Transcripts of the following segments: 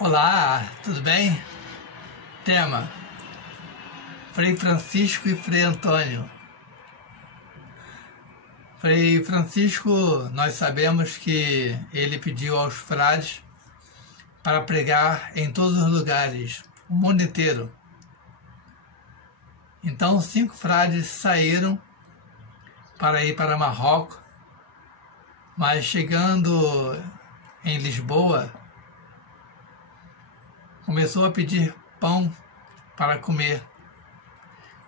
Olá, tudo bem? Tema: Frei Francisco e Frei Antônio. Frei Francisco, nós sabemos que ele pediu aos frades para pregar em todos os lugares, o mundo inteiro. Então 5 frades saíram para ir para Marrocos, mas chegando em Lisboa, começou a pedir pão para comer.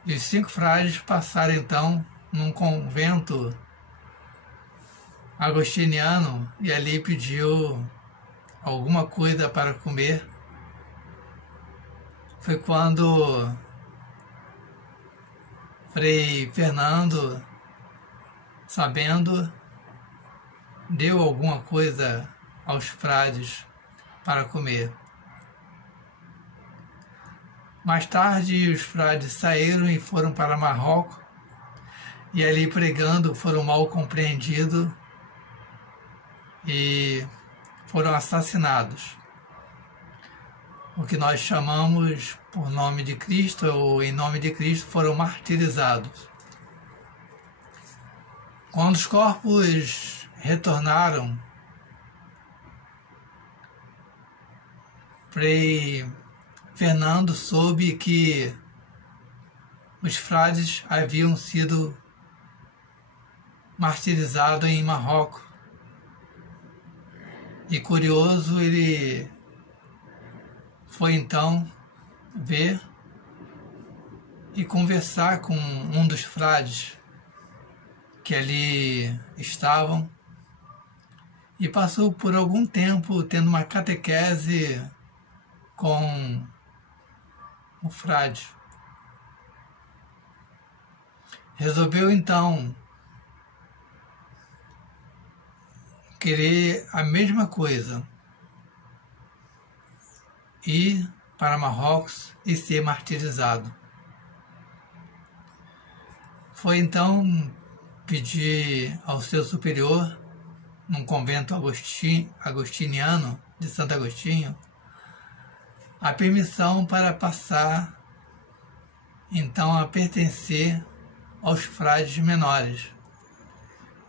E os 5 frades passaram então num convento agostiniano e ali pediu alguma coisa para comer. Foi quando Frei Fernando, sabendo, deu alguma coisa aos frades para comer. Mais tarde, os frades saíram e foram para Marrocos, e ali pregando foram mal compreendidos e foram assassinados. O que nós chamamos por nome de Cristo ou em nome de Cristo foram martirizados. Quando os corpos retornaram, Frei Fernando soube que os frades haviam sido martirizados em Marrocos. E curioso, ele foi então ver e conversar com um dos frades que ali estavam e passou por algum tempo tendo uma catequese com o frade. Resolveu então querer a mesma coisa, ir para Marrocos e ser martirizado. Foi então pedir ao seu superior, num convento agostiniano de Santo Agostinho, a permissão para passar então a pertencer aos frades menores.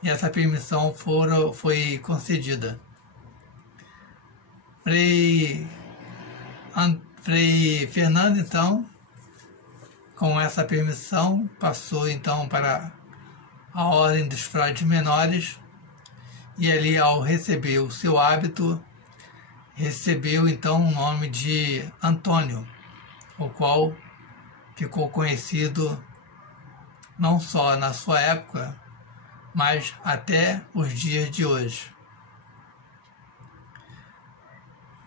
E essa permissão foi concedida. Frei Fernando, então, com essa permissão, passou então para a ordem dos frades menores e ali, ao receber o seu hábito, recebeu então o nome de Antônio, o qual ficou conhecido não só na sua época, mas até os dias de hoje.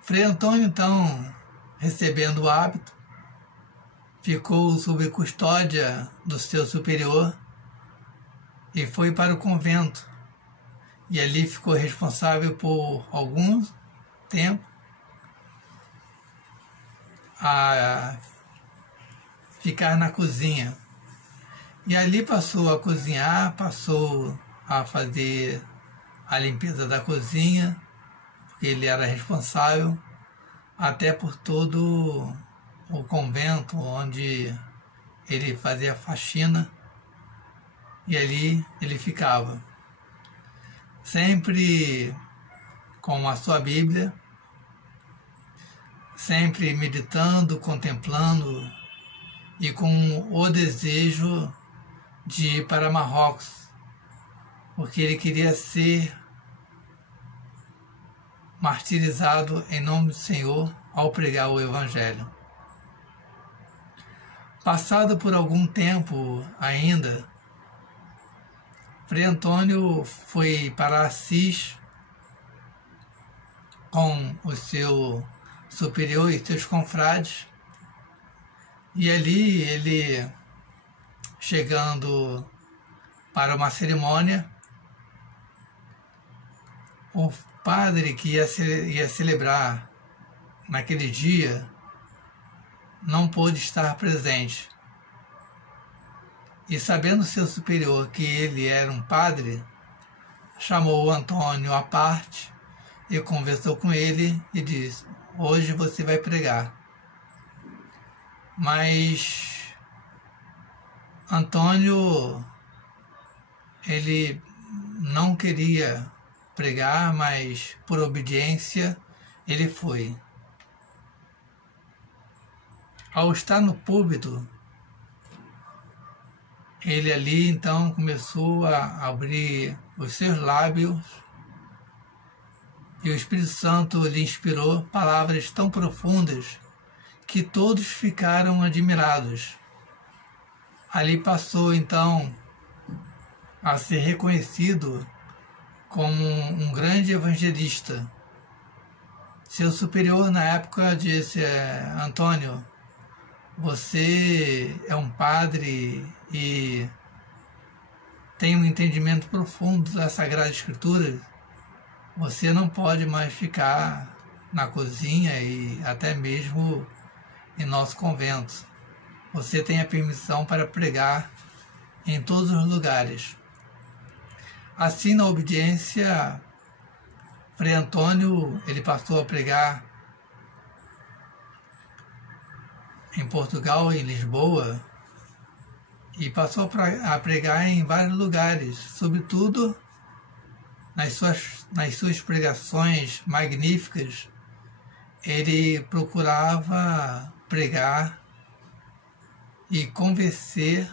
Frei Antônio, então, recebendo o hábito, ficou sob custódia do seu superior e foi para o convento. E ali ficou responsável por algum tempo a ficar na cozinha. E ali passou a cozinhar, passou a fazer a limpeza da cozinha, porque ele era responsável até por todo o convento onde ele fazia faxina, e ali ele ficava, sempre com a sua Bíblia, sempre meditando, contemplando e com o desejo de ir para Marrocos, porque ele queria ser martirizado em nome do Senhor ao pregar o Evangelho. Passado por algum tempo ainda, Frei Antônio foi para Assis com o seu superior e seus confrades, e ali ele, chegando para uma cerimônia, o padre que ia celebrar naquele dia não pôde estar presente. E sabendo seu superior que ele era um padre, chamou o Antônio à parte e conversou com ele e disse: hoje você vai pregar. Mas Antônio, ele não queria pregar, mas por obediência ele foi. Ao estar no púlpito, ele ali então começou a abrir os seus lábios e o Espírito Santo lhe inspirou palavras tão profundas que todos ficaram admirados. Ali passou então a ser reconhecido como um grande evangelista. Seu superior na época disse: Antônio, você é um padre e tem um entendimento profundo da Sagrada Escritura. Você não pode mais ficar na cozinha e até mesmo em nosso convento. Você tem a permissão para pregar em todos os lugares. Assim, na obediência, Frei Antônio ele passou a pregar em Portugal, em Lisboa, e passou a pregar em vários lugares, sobretudo nas suas pregações magníficas. Ele procurava pregar e convencer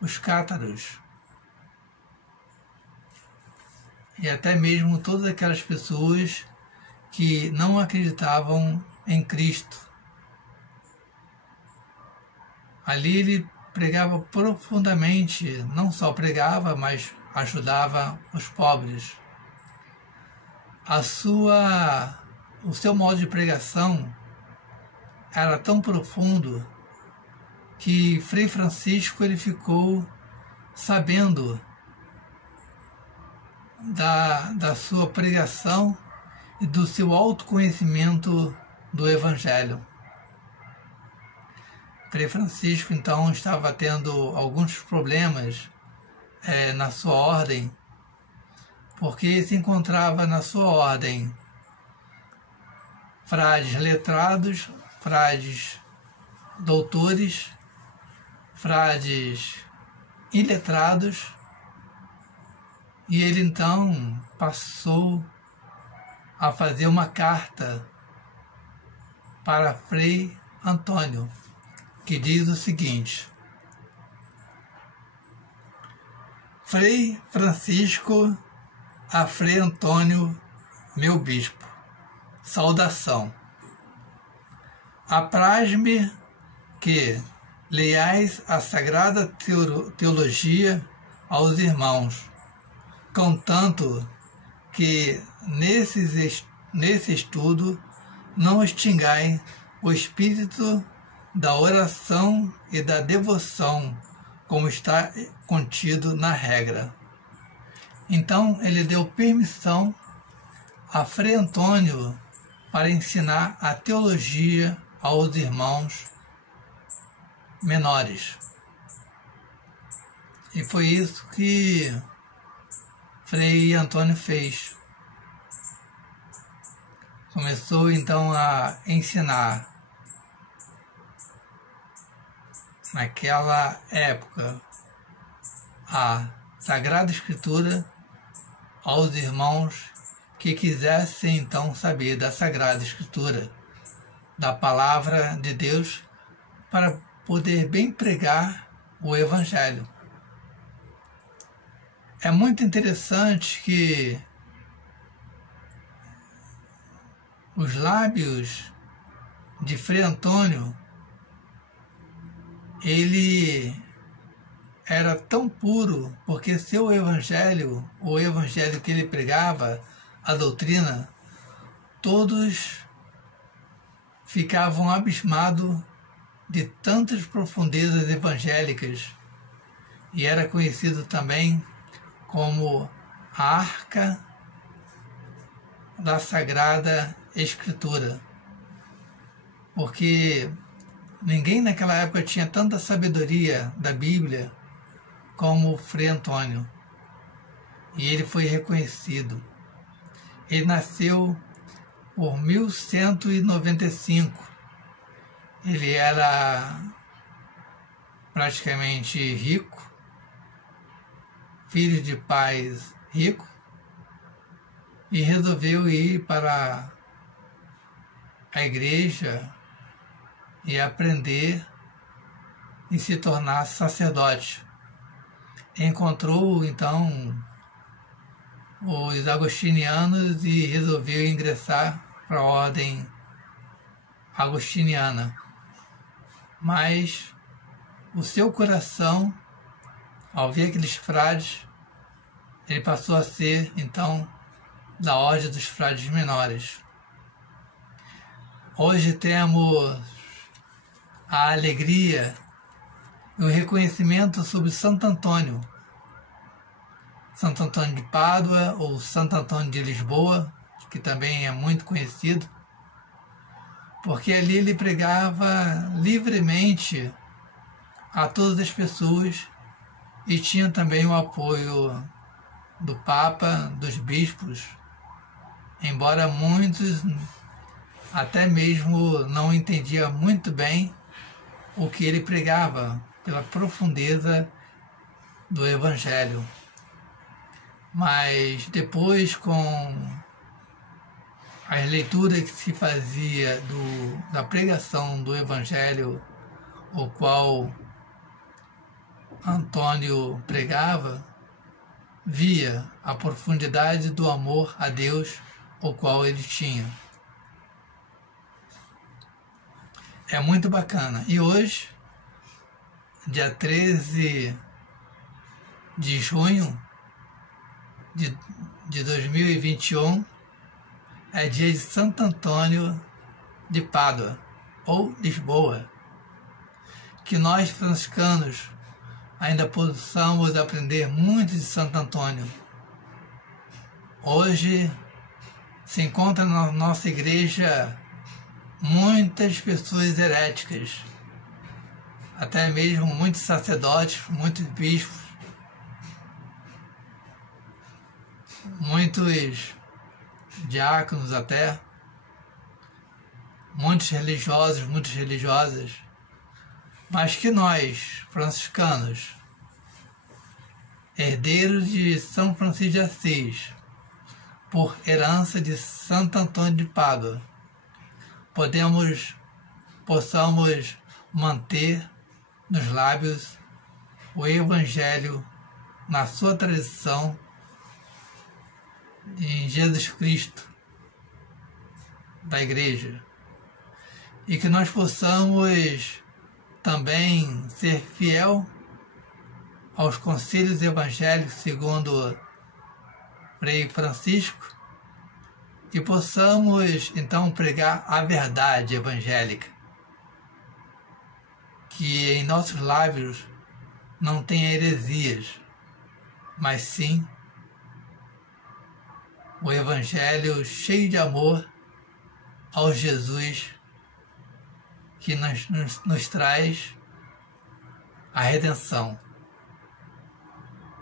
os cátaros e até mesmo todas aquelas pessoas que não acreditavam em Cristo. Ali ele pregava profundamente, não só pregava, mas ajudava os pobres. O seu modo de pregação era tão profundo que Frei Francisco ele ficou sabendo da sua pregação e do seu autoconhecimento do Evangelho. Frei Francisco então estava tendo alguns problemas na sua ordem, porque se encontrava na sua ordem frades letrados, frades doutores, frades iletrados, e ele então passou a fazer uma carta para Frei Antônio, que diz o seguinte: Frei Francisco a Frei Antônio, meu bispo, saudação. Apraz-me que leiais a sagrada teologia aos irmãos, contanto que nesse estudo não extingai o espírito da oração e da devoção, como está contido na regra. Então ele deu permissão a Frei Antônio para ensinar a teologia aos irmãos menores. E foi isso que Frei Antônio fez. Começou então a ensinar, naquela época, a Sagrada Escritura aos irmãos que quisessem então saber da Sagrada Escritura, da Palavra de Deus, para poder bem pregar o Evangelho. É muito interessante que os lábios de Frei Antônio, ele era tão puro, porque seu evangelho, o evangelho que ele pregava, a doutrina, todos ficavam abismados de tantas profundezas evangélicas, e era conhecido também como a Arca da Sagrada Escritura, porque ninguém naquela época tinha tanta sabedoria da Bíblia como Frei Antônio, e ele foi reconhecido. Ele nasceu por 1195. Ele era praticamente rico, filho de pais ricos, e resolveu ir para a igreja e aprender e se tornar sacerdote. Encontrou então os agostinianos e resolveu ingressar para a ordem agostiniana. Mas o seu coração, ao ver aqueles frades, ele passou a ser então da ordem dos frades menores. Hoje temos a alegria e o reconhecimento sobre Santo Antônio. Santo Antônio de Pádua ou Santo Antônio de Lisboa, que também é muito conhecido, porque ali ele pregava livremente a todas as pessoas e tinha também o apoio do Papa, dos bispos, embora muitos até mesmo não entendiam muito bem o que ele pregava, pela profundeza do Evangelho. Mas depois, com as leituras que se fazia da pregação do Evangelho, o qual Antônio pregava, via a profundidade do amor a Deus, o qual ele tinha. É muito bacana. E hoje, dia 13 de junho de 2021, é dia de Santo Antônio de Pádua, ou Lisboa. Que nós, franciscanos, ainda possamos aprender muito de Santo Antônio. Hoje se encontra na nossa igreja muitas pessoas heréticas, até mesmo muitos sacerdotes, muitos bispos, muitos diáconos até, muitos religiosos, muitas religiosas, mas que nós, franciscanos, herdeiros de São Francisco de Assis, por herança de Santo Antônio de Pádua, possamos manter nos lábios o Evangelho na sua tradição em Jesus Cristo da Igreja, e que nós possamos também ser fiel aos conselhos evangélicos segundo Frei Francisco, e possamos então pregar a verdade evangélica, que em nossos lábios não tenha heresias, mas sim o Evangelho cheio de amor ao Jesus que nos traz a redenção.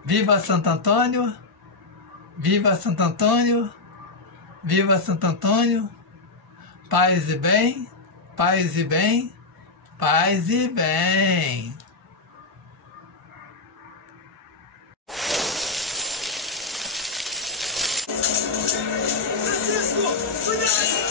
Viva Santo Antônio! Viva Santo Antônio! Viva Santo Antônio! Paz e bem, paz e bem, paz e bem! Cuidado!